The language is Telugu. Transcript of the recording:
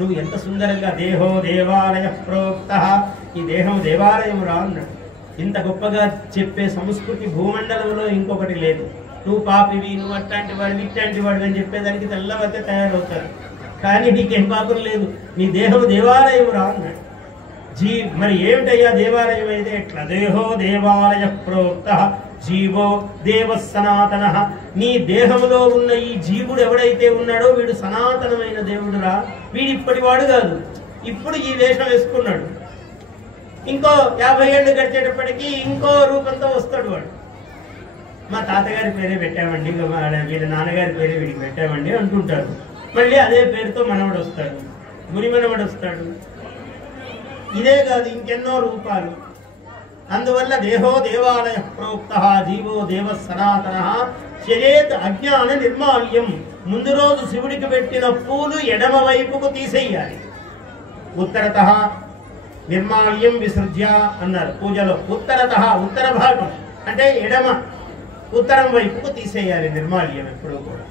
నువ్వు ఎంత సుందరంగా దేహో దేవాలయ ప్రోక్తః ఈ దేహం దేవాలయం రా అన్నాడు. ఇంత గొప్పగా చెప్పే సంస్కృతి భూమండలంలో ఇంకొకటి లేదు. నువ్వు పాపివి, నువ్వు అట్లాంటి వాడివి, ఇట్లాంటి వాడివి అని చెప్పేదానికి తెల్లవతే తయారవుతారు. కానీ నీకేం పాపం లేదు, నీ దేహం దేవాలయం రా అన్నాడు. మరి ఏమిటయ్యా దేవాలయం అయితే ఎట్లా? దేహో దేవాలయ ప్రోక్తః జీవో దేవ సనాతన. నీ దేహంలో ఉన్న ఈ జీవుడు ఎవడైతే ఉన్నాడో వీడు సనాతనమైన దేవుడురా. వీడు ఇప్పటివాడు కాదు, ఇప్పుడు ఈ వేషం వేసుకున్నాడు. ఇంకో 50 ఏళ్ళు గడిచేటప్పటికీ ఇంకో రూపంతో వస్తాడు వాడు. మా తాతగారి పేరే పెట్టామండి, వీళ్ళ నాన్నగారి పేరే వీడికి పెట్టామండి అంటుంటారు. మళ్ళీ అదే పేరుతో మనవడు వస్తాడు, ముని మనవడు వస్తాడు. ఇదే కాదు, ఇంకెన్నో రూపాలు. అందువల్ల దేహో దేవాలయ ప్రోక్తః జీవో దేవ సనాతన శరేత్ అజ్ఞాన నిర్మాల్యం. ముందు రోజు శివుడికి పెట్టిన పూలు ఎడమ వైపుకు తీసేయాలి. ఉత్తరతః నిర్మాల్యం విసృజ్య అన్నారు పూజలో. ఉత్తరతః ఉత్తర భాగం అంటే ఎడమ ఉత్తరం వైపుకు తీసేయాలి నిర్మాల్యం ఎప్పుడూ కూడా.